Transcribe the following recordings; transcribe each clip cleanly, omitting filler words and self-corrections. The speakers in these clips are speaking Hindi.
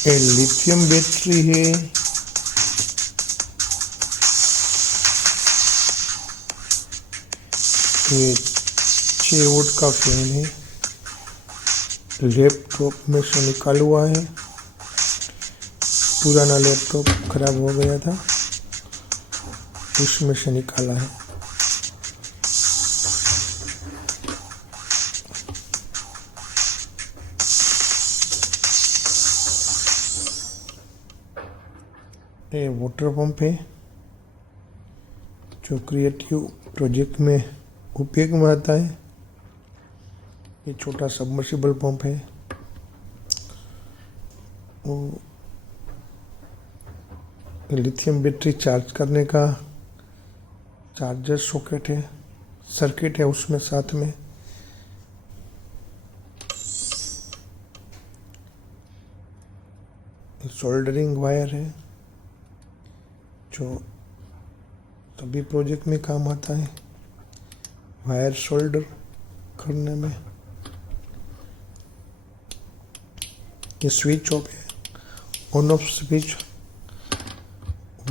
ये लिथियम बैटरी है। ये 6 वोल्ट का फैन है। लैपटॉप में से निकाला हुआ है। पुराना लैपटॉप खराब हो गया था, उसमें से निकाला है। ये वाटर पंप है जो क्रिएटिव प्रोजेक्ट में उपयोग में आता है। ये छोटा सबमर्सिबल पंप है। वो लिथियम बैटरी चार्ज करने का चार्जर सॉकेट है, सर्किट है उसमें साथ में। सोल्डरिंग वायर है जो सभी प्रोजेक्ट में काम आता है, वायर सोल्डर करने में। ये स्विच ऑफ है, ऑन ऑफ स्विच,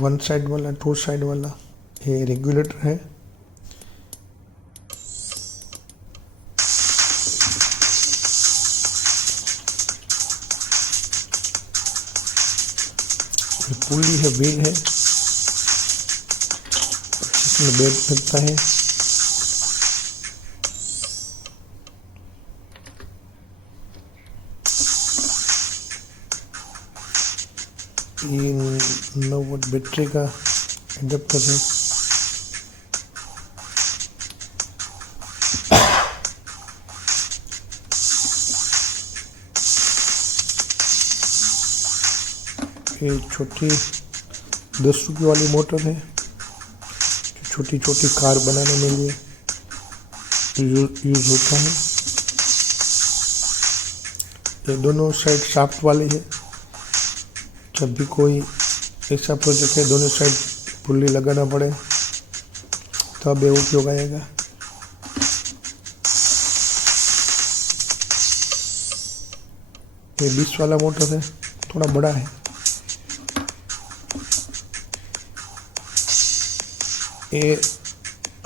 1 साइड वाला 2 साइड वाला। ये रेगुलेटर है। ये पुली है, व्हील है, इसमें बैठ सकता है। ये 9 वोल्ट बैटरी का एडाप्टर है। ये छोटी 10 रुपये वाली मोटर है जो छोटी छोटी कार बनाने में लिए यूज होता है। ये दोनों साइड शाफ्ट वाली है। जब भी कोई ऐसा प्रोजेक्ट है दोनों साइड पुल्ली लगाना पड़े तब ये उपयोग आएगा। ये 20 वाला मोटर है, थोड़ा बड़ा है। ये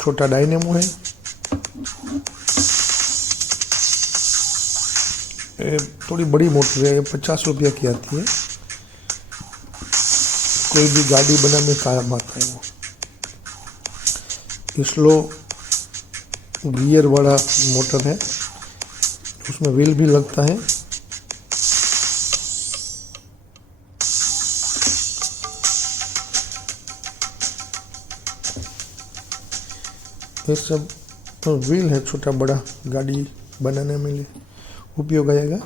छोटा डायनेमो है। ये थोड़ी बड़ी मोटर है, ये 50 रुपया की आती है। कोई भी गाड़ी बनाने में काम आता है वो। स्लो गियर वाला मोटर है, उसमें व्हील भी लगता है। ये सब तो व्हील है, छोटा बड़ा गाड़ी बनाने में लिए उपयोग आएगा।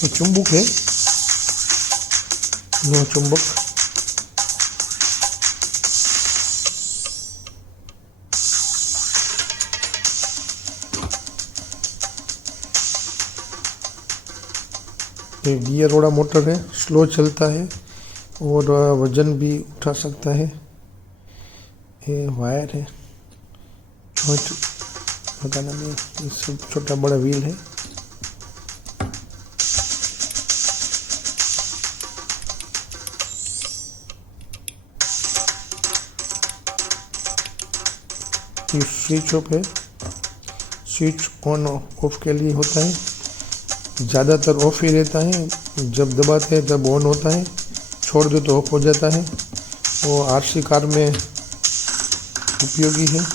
तो चुंबक है, नो चुंबक। ये गियर वाला मोटर है, स्लो चलता है और वजन भी उठा सकता है। ये वायर है, लगाने में। ये सब छोटा बड़ा व्हील है। ये स्विच ऑफ है, स्विच ऑन ऑफ के लिए होता है। ज़्यादातर ऑफ ही रहता है, जब दबाते हैं तब ऑन होता है, छोड़ दो तो ऑफ हो जाता है। वो आरसी कार में उपयोगी है।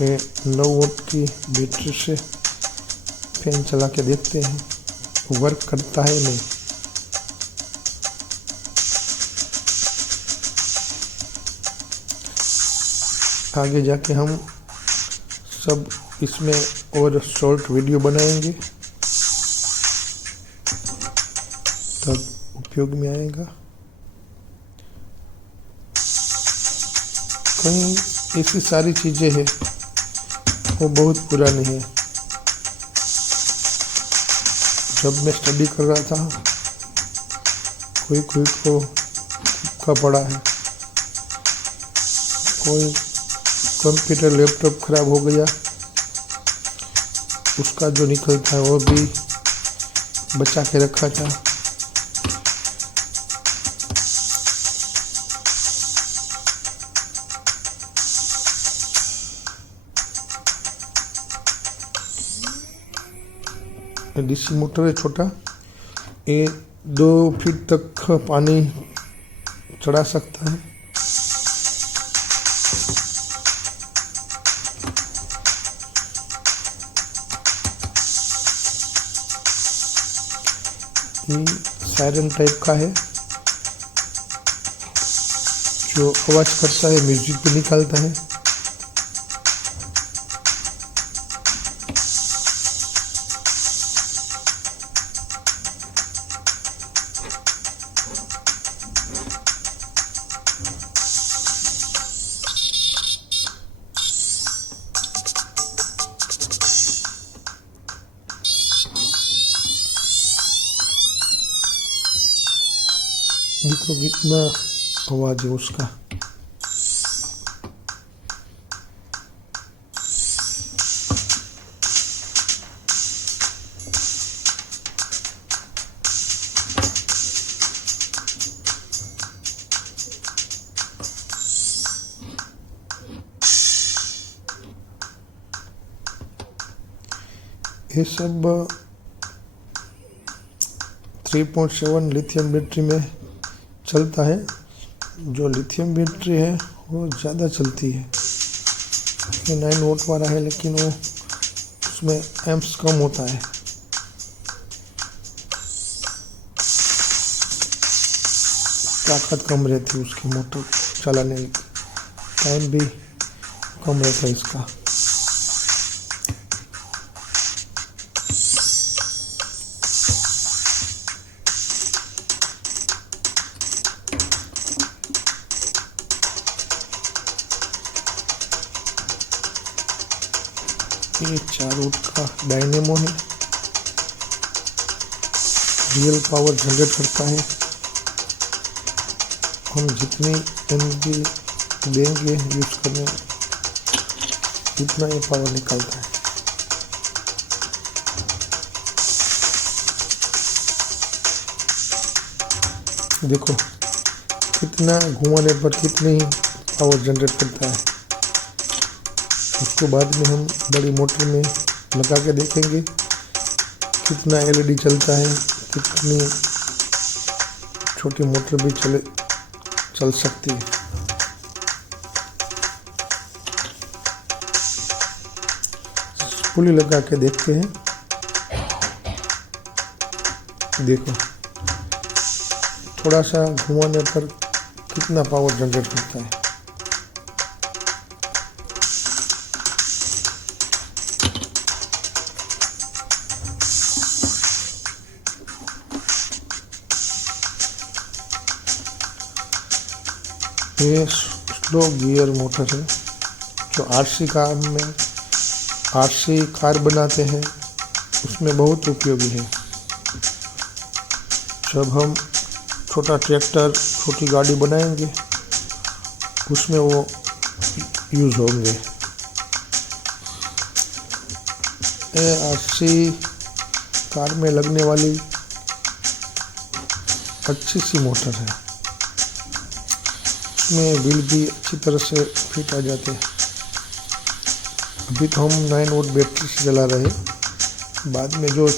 ये 9 वोल्ट की बैटरी से फैन चला के देखते हैं वर्क करता है नहीं। आगे जाके हम सब इसमें और शॉर्ट वीडियो बनाएंगे, तब उपयोग में आएगा। कहीं ऐसी सारी चीज़ें हैं वो बहुत पुरानी है। जब मैं स्टडी कर रहा था कोई कोई को का पड़ा है, कोई कंप्यूटर लैपटॉप खराब हो गया, उसका जो निकलता है वो भी बचा के रखा था। डीसी मोटर है छोटा, ये 2 फीट तक पानी चढ़ा सकता है। ये सायरन टाइप का है, जो आवाज करता है, म्यूजिक भी निकालता है। देखो कितना आवाज है उसका। ये सब 3.7 लिथियम बैटरी में चलता है। जो लिथियम बैटरी है वो ज़्यादा चलती है। ये 9 वोल्ट वाला है, लेकिन वो उसमें एम्प्स कम होता है। ताकत कम रहती है उसकी, मोटर चलाने की टाइम भी कम रहता है इसका। ये 4 वोल्ट का डायनेमो है, रियल पावर जनरेट करता है। हम जितनी एनर्जी देंगे यूज करने, उतना ये पावर निकालता है। देखो कितना घुमाने पर कितनी पावर जनरेट करता है। उसको बाद में हम बड़ी मोटर में लगा के देखेंगे कितना एलईडी चलता है, कितनी छोटी मोटर भी चल सकती है। पुली लगा के देखते हैं। देखो थोड़ा सा घुमाने पर कितना पावर जनरेट करता है। ये स्लो गियर मोटर है, जो आरसी काम में आरसी कार बनाते हैं उसमें बहुत उपयोगी है। जब हम छोटा ट्रैक्टर, छोटी गाड़ी बनाएंगे उसमें वो यूज़ होंगे। ये आरसी कार में लगने वाली अच्छी सी मोटर है। इसमें व्हील भी अच्छी तरह से फिट आ जाते हैं। अभी तो हम 9 वोल्ट बैटरी से चला रहे हैं। बाद में जो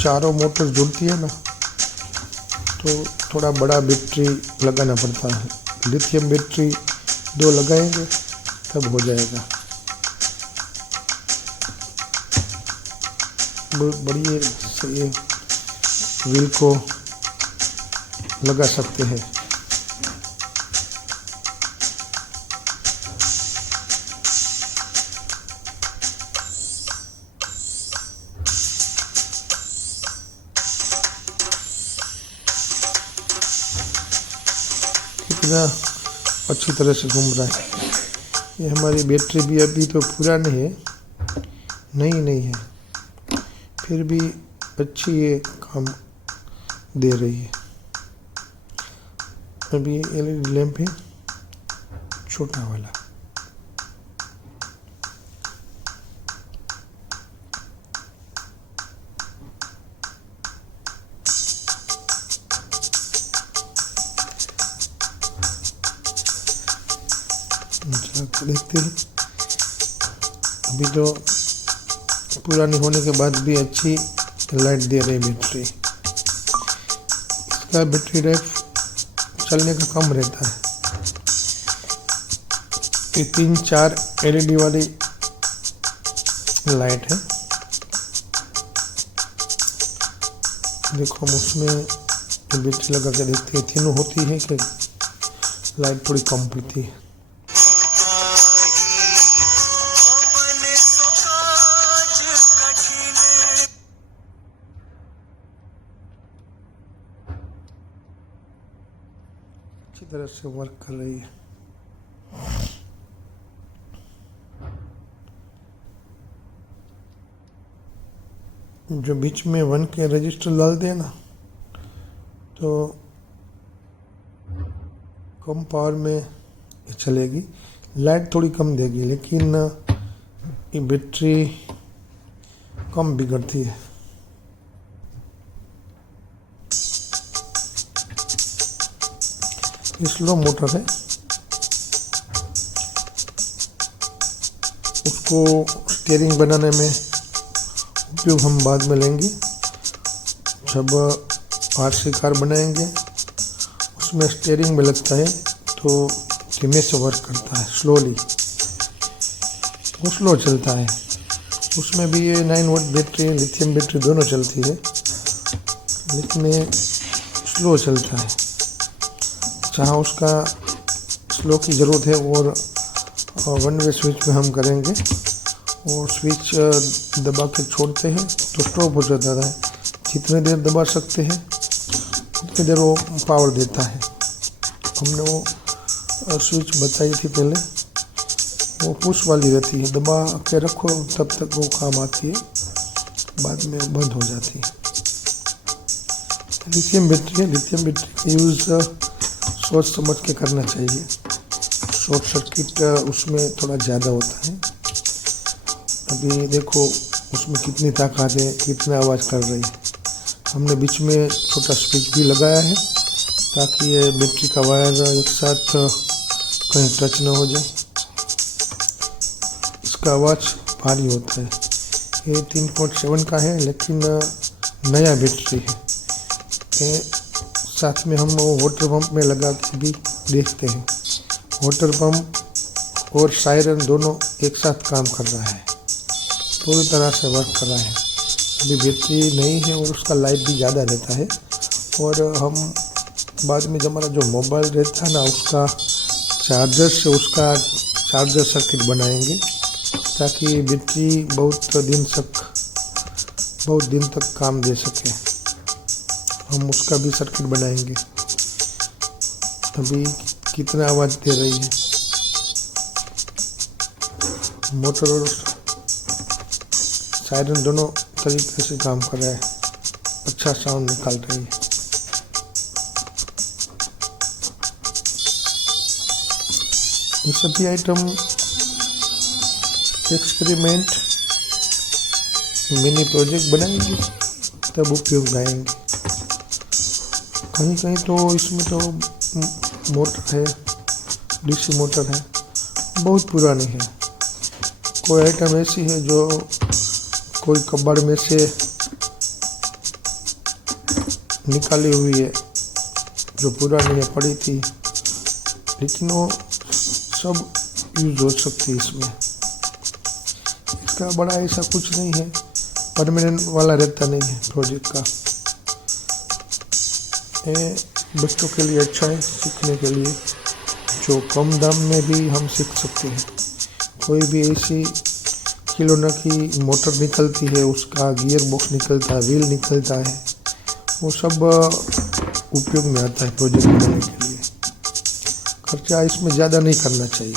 चारों मोटर जुड़ती है ना, तो थोड़ा बड़ा बैटरी लगाना पड़ता है। लिथियम बैटरी 2 लगाएंगे तब हो जाएगा। बहुत बढ़िया से ये व्हील को लगा सकते हैं। कितना अच्छी तरह से घूम रहा है। ये हमारी बैटरी भी अभी तो पुरानी है, नई नहीं है, फिर भी अच्छी ये काम दे रही है। इसमें भी LED लैंप है, छोटा वाला। चला कर देखते हैं। अभी तो पुरानी होने के बाद भी अच्छी लाइट दे रही बैटरी। इसका बैटरी लाइफ चलने का कम रहता है। ये 3-4 LED वाली लाइट है। देखो हम उसमें बैटरी लगा के देखते हैं तीनों होती है कि लाइट थोड़ी कम पड़ती है। अच्छी तरह से वर्क कर रही है। जो बीच में 1 के रजिस्टर डालते हैं ना, तो कम पावर में ये चलेगी, लाइट थोड़ी कम देगी, लेकिन ये बैटरी कम बिगड़ती है। ये स्लो मोटर है, उसको स्टीयरिंग बनाने में उपयोग हम बाद में लेंगे। जब RC कार बनाएंगे उसमें स्टीयरिंग में लगता है तो धीमे से वर्क करता है, स्लोली, वो स्लो चलता है। उसमें भी ये 9 वोल्ट बैटरी, लिथियम बैटरी दोनों चलती है, लेकिन ये स्लो चलता है। जहाँ उसका स्लो की ज़रूरत है और 1 वे स्विच में हम करेंगे, और स्विच दबा के छोड़ते हैं तो स्टॉप हो जाता है। जितने देर दबा सकते हैं उतनी देर वो पावर देता है। हमने वो स्विच बताई थी पहले, वो पुश वाली रहती है, दबा के रखो तब तक वो काम आती है, बाद में बंद हो जाती है। लिथियम बैटरी है, लिथियम बैटरी का यूज़ सोच समझ के करना चाहिए। शॉर्ट सर्किट उसमें थोड़ा ज़्यादा होता है। अभी देखो उसमें कितनी ताकत है, कितना आवाज़ कर रही है। हमने बीच में छोटा स्विच भी लगाया है ताकि ये बैटरी का वायर एक साथ कहीं टच ना हो जाए। इसका आवाज़ भारी होता है। ये 3.7 का है, लेकिन नया बैटरी है। ये साथ में हम वाटर पंप में लगा के भी देखते हैं। वाटर पंप और सायरन दोनों एक साथ काम कर रहा है, पूरी तरह से वर्क कर रहा है। अभी बैटरी नहीं है और उसका लाइफ भी ज़्यादा रहता है। और हम बाद में जब हमारा जो मोबाइल रहता है ना, उसका चार्जर से उसका चार्जर सर्किट बनाएंगे ताकि बैटरी बहुत दिन तक काम दे सके। हम उसका भी सर्किट बनाएंगे। अभी कितना आवाज़ दे रही है, मोटर और सायरन दोनों तरीके से काम कर रहा है, अच्छा साउंड निकाल रही है। ये सभी आइटम एक्सपेरिमेंट मिनी प्रोजेक्ट बनाएंगे तब उपयोग आएंगे। कहीं कहीं तो इसमें तो मोटर है, DC मोटर है, बहुत पुरानी है। कोई आइटम ऐसी है जो कोई कबाड़ में से निकाली हुई है, जो पुरानी में पड़ी थी, लेकिन वो सब यूज हो सकती है इसमें। इसका बड़ा ऐसा कुछ नहीं है, परमानेंट वाला रहता नहीं है प्रोजेक्ट का। ये बच्चों के लिए अच्छा है, सीखने के लिए, जो कम दाम में भी हम सीख सकते हैं। कोई भी ऐसी खिलौना की मोटर निकलती है, उसका गियर बॉक्स निकलता है, व्हील निकलता है, वो सब उपयोग में आता है प्रोजेक्ट बनाने के लिए। खर्चा इसमें ज़्यादा नहीं करना चाहिए।